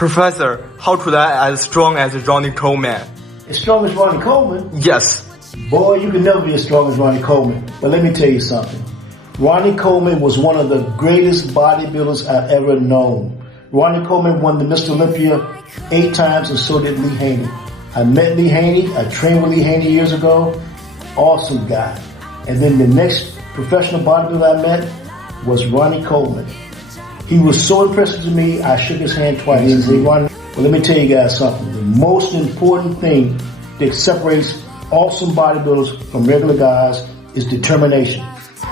Professor, how could I as strong as Ronnie Coleman? As strong as Ronnie Coleman? Yes. Boy, you can never be as strong as Ronnie Coleman. But let me tell you something. Ronnie Coleman was one of the greatest bodybuilders I've ever known. Ronnie Coleman won the Mr. Olympia 8 times, and so did Lee Haney. I met Lee Haney. I trained with Lee Haney years ago. Awesome guy. And then the next professional bodybuilder I met was Ronnie Coleman. He was so impressive to me, I shook his hand twice and said, Ronnie, well, let me tell you guys something. The most important thing that separates awesome bodybuilders from regular guys is determination.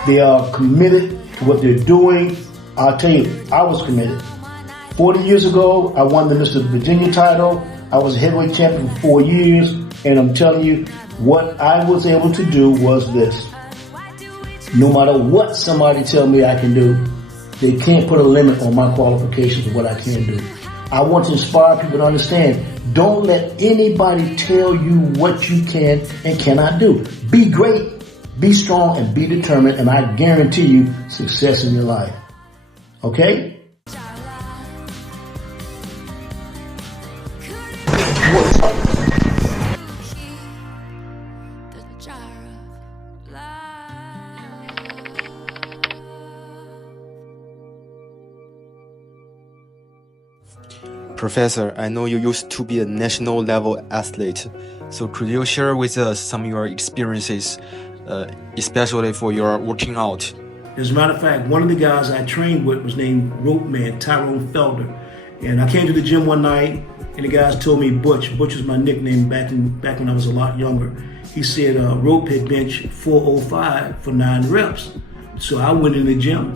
They are committed to what they're doing. I'll tell you, I was committed. 40 years ago, I won the Mr.Virginia title. I was a heavyweight champion for 4 years. And I'm telling you, what I was able to do was this. No matter what somebody tell me I can do, they can't put a limit on my qualifications of what I can do. I want to inspire people to understand, don't let anybody tell you what you can and cannot do. Be great, be strong, and be determined, and I guarantee you success in your life. Okay? Professor, I know you used to be a national level athlete, so could you share with us some of your experiences, especially for your working out? As a matter of fact, one of the guys I trained with was named Rope Man, Tyrone Felder. And I came to the gym one night, and the guys told me Butch. Butch was my nickname back when I was a lot younger. He said Rope had benched 405 for 9 reps. So I went in the gym,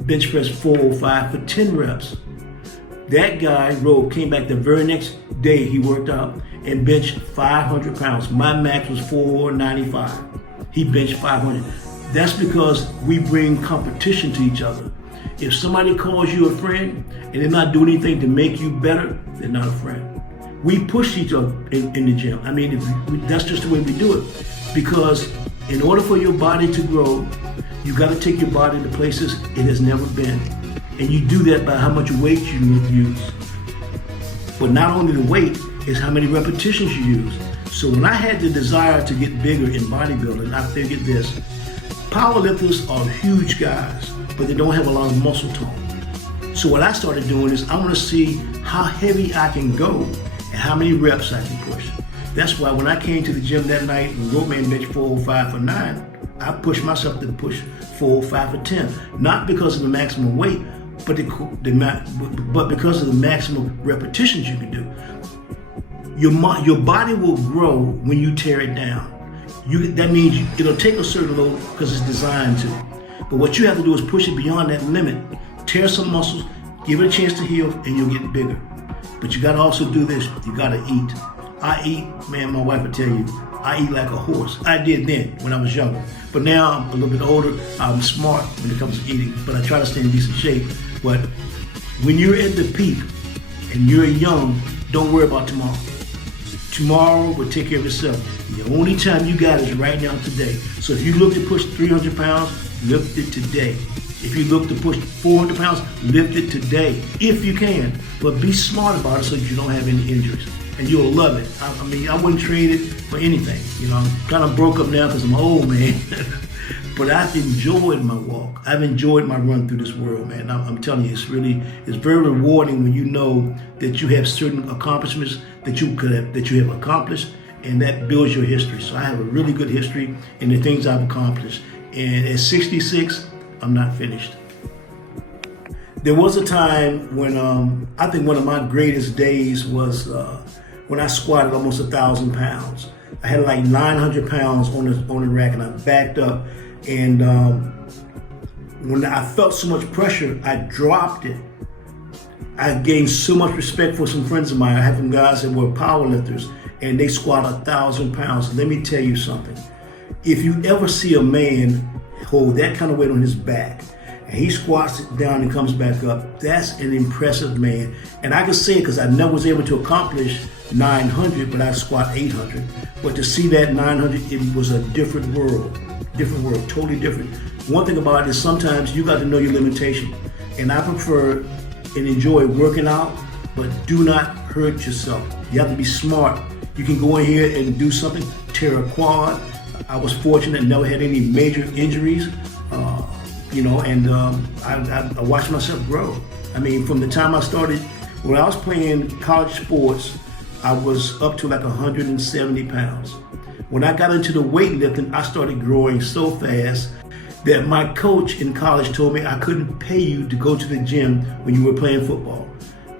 bench pressed 405 for 10 reps. That guy, Rope, came back the very next day he worked out and benched 500 pounds. My max was 495. He benched 500. That's because we bring competition to each other. If somebody calls you a friend and they're not doing anything to make you better, they're not a friend. We push each other in the gym. I mean, that's just the way we do it. Because in order for your body to grow, you got to take your body to places it has never been. And you do that by how much weight you use. But not only the weight, is how many repetitions you use. So when I had the desire to get bigger in bodybuilding, I figured this. Powerlifters are huge guys, but they don't have a lot of muscle tone. So what I started doing is I want to see how heavy I can go and how many reps I can push. That's why when I came to the gym that night and Rope Man benched 405 for 9, I pushed myself to push 405 for 10. Not because of the maximum weight, but because of the maximum repetitions you can do. Your body will grow when you tear it down. That means it'll take a certain load because it's designed to. But what you have to do is push it beyond that limit. Tear some muscles, give it a chance to heal, and you'll get bigger. But you gotta also do this, you gotta eat. I eat, man, my wife will tell you, I eat like a horse. I did then when I was younger. But now I'm a little bit older, I'm smart when it comes to eating, but I try to stay in decent shape. But when you're at the peak and you're young, don't worry about tomorrow. Tomorrow will take care of itself. The only time you got is right now, today. So if you look to push 300 pounds, lift it today. If you look to push 400 pounds, lift it today, if you can. But be smart about it so that you don't have any injuries. And you'll love it. I mean, I wouldn't trade it for anything. You know, I'm kind of broke up now because I'm old, man. But I've enjoyed my walk. I've enjoyed my run through this world, man. I'm telling you, it's very rewarding when you know that you have certain accomplishments that you have accomplished, and that builds your history. So I have a really good history in the things I've accomplished. And at 66, I'm not finished. There was a time when I think one of my greatest days was when I squatted almost 1,000 pounds. I had like 900 pounds on the rack, and I backed up. And when I felt so much pressure, I dropped it. I gained so much respect for some friends of mine. I had some guys that were powerlifters, and they squat 1,000 pounds. Let me tell you something. If you ever see a man hold that kind of weight on his back, and he squats it down and comes back up, that's an impressive man. And I can say it because I never was able to accomplish 900, but I squat 800. But to see that 900, it was a different world, totally different. One thing about it is sometimes you got to know your limitation. And I prefer and enjoy working out but do not hurt yourself. You have to be smart. You can go in here and do something, tear a quad. I was fortunate, never had any major injuries, and I watched myself grow. I mean, from the time I started, when I was playing college sports, I was up to like 170 pounds. When I got into the weightlifting, I started growing so fast that my coach in college told me I couldn't pay you to go to the gym when you were playing football.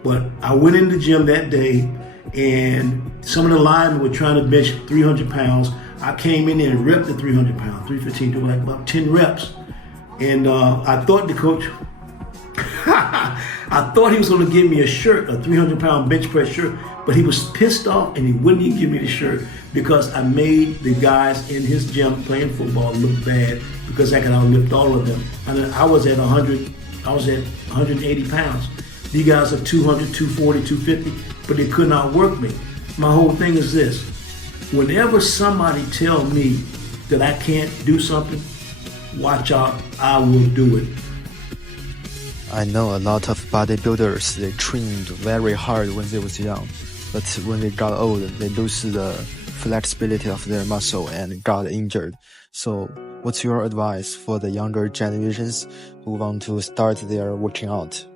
But I went in the gym that day, and some of the linemen were trying to bench 300 pounds. I came in there and ripped the 300 pounds, 315, doing like about 10 reps. And I thought the coach, I thought he was going to give me a shirt, a 300-pound bench press shirt, but he was pissed off and he wouldn't even give me the shirt because I made the guys in his gym playing football look bad because I could outlift all of them. And I was at 180 pounds. These guys are 200, 240, 250, but they could not work me. My whole thing is this: whenever somebody tell me that I can't do something, watch out, I will do it. I know a lot of bodybuilders, they trained very hard when they was young, but when they got old, they lose the flexibility of their muscle and got injured. So what's your advice for the younger generations who want to start their working out?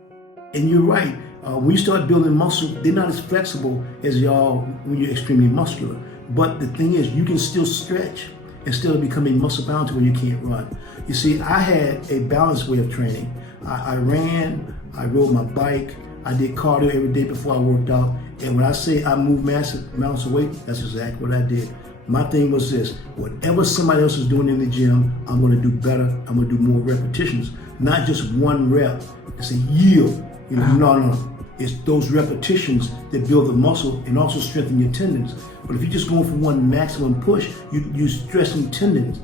And you're right. When you start building muscle, they're not as flexible as y'all when you're extremely muscular. But the thing is, you can still stretch instead of becoming muscle bound to where you can't run. You see, I had a balanced way of training. I ran, I rode my bike, I did cardio every day before I worked out. And when I say I moved massive amounts of weight, that's exactly what I did. My thing was this: whatever somebody else is doing in the gym, I'm going to do better. I'm going to do more repetitions, not just one rep. It's a yield. No. It's those repetitions that build the muscle and also strengthen your tendons. But if you're just going for one maximum push, you're stressing tendons.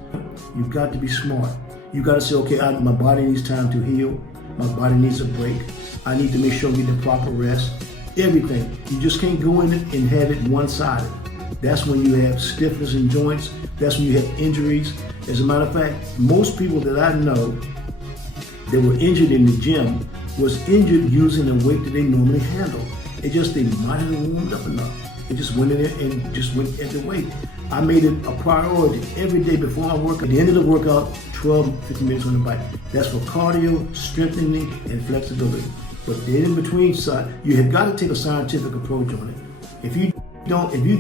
You've got to be smart. You got to say, okay, my body needs time to heal. My body needs a break. I need to make sure I get the proper rest. Everything. You just can't go in it and have it one-sided. That's when you have stiffness in joints. That's when you have injuries. As a matter of fact, most people that I know that were injured in the gym was injured using the weight that they normally handle. They might have warmed up enough. They just went in there and just went at the weight. I made it a priority every day before I work. At the end of the workout, 12, 15 minutes on the bike. That's for cardio, strengthening, and flexibility. But the in-between side, you have got to take a scientific approach on it. If you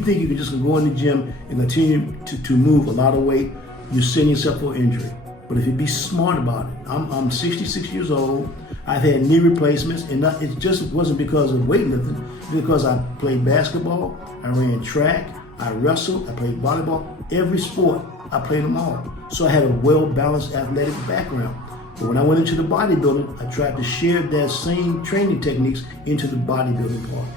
think you can just go in the gym and continue to move a lot of weight, you're setting yourself for injury. But if you be smart about it, I'm 66 years old. I've had knee replacements, and it just wasn't because of weightlifting. It's because I played basketball, I ran track, I wrestled, I played volleyball. Every sport, I played them all. So I had a well-balanced athletic background. But when I went into the bodybuilding, I tried to share that same training techniques into the bodybuilding part.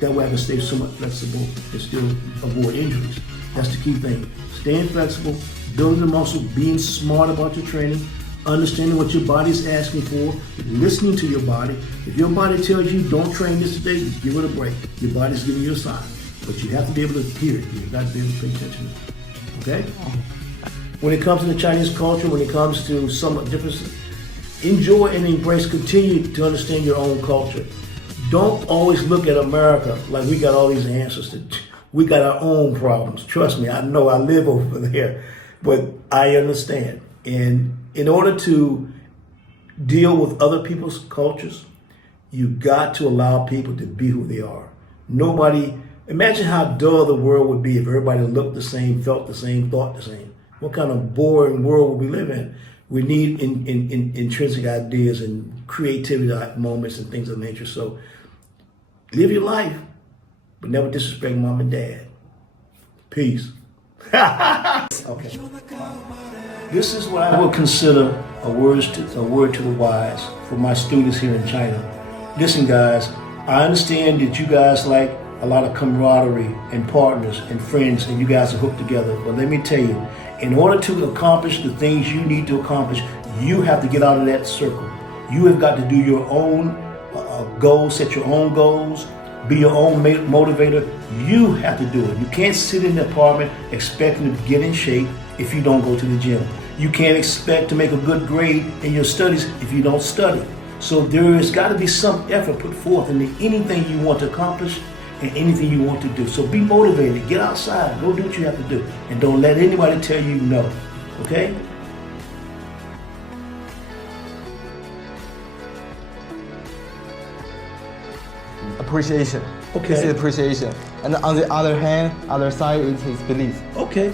That way I can stay somewhat flexible and still avoid injuries. That's the key thing. Staying flexible, building the muscle, being smart about your training, understanding what your body's asking for, listening to your body. If your body tells you don't train this today, give it a break. Your body's giving you a sign. But you have to be able to hear it. You've got to be able to pay attention to it. Okay? When it comes to the Chinese culture, when it comes to somewhat differences, enjoy and embrace, continue to understand your own culture. Don't always look at America like we got all these answers. We got our own problems. Trust me, I know, I live over there. But I understand. And in order to deal with other people's cultures, you got to allow people to be who they are. Imagine how dull the world would be if everybody looked the same, felt the same, thought the same. What kind of boring world would we live in? We need intrinsic ideas and creativity moments and things of nature. So live your life, but never disrespect mom and dad. Peace. Okay. This is what I would consider a word to the wise for my students here in China. Listen, guys, I understand that you guys like a lot of camaraderie and partners and friends, and you guys are hooked together. But let me tell you, in order to accomplish the things you need to accomplish, you have to get out of that circle. You have got to do your own goals, set your own goals, be your own motivator. You have to do it. You can't sit in the apartment expecting to get in shape if you don't go to the gym. You can't expect to make a good grade in your studies if you don't study. So there's got to be some effort put forth into anything you want to accomplish and anything you want to do. So be motivated. Get outside. Go do what you have to do. And don't let anybody tell you no. Okay? Appreciation. Okay. This is appreciation. And on the other hand, other side is his belief. Okay.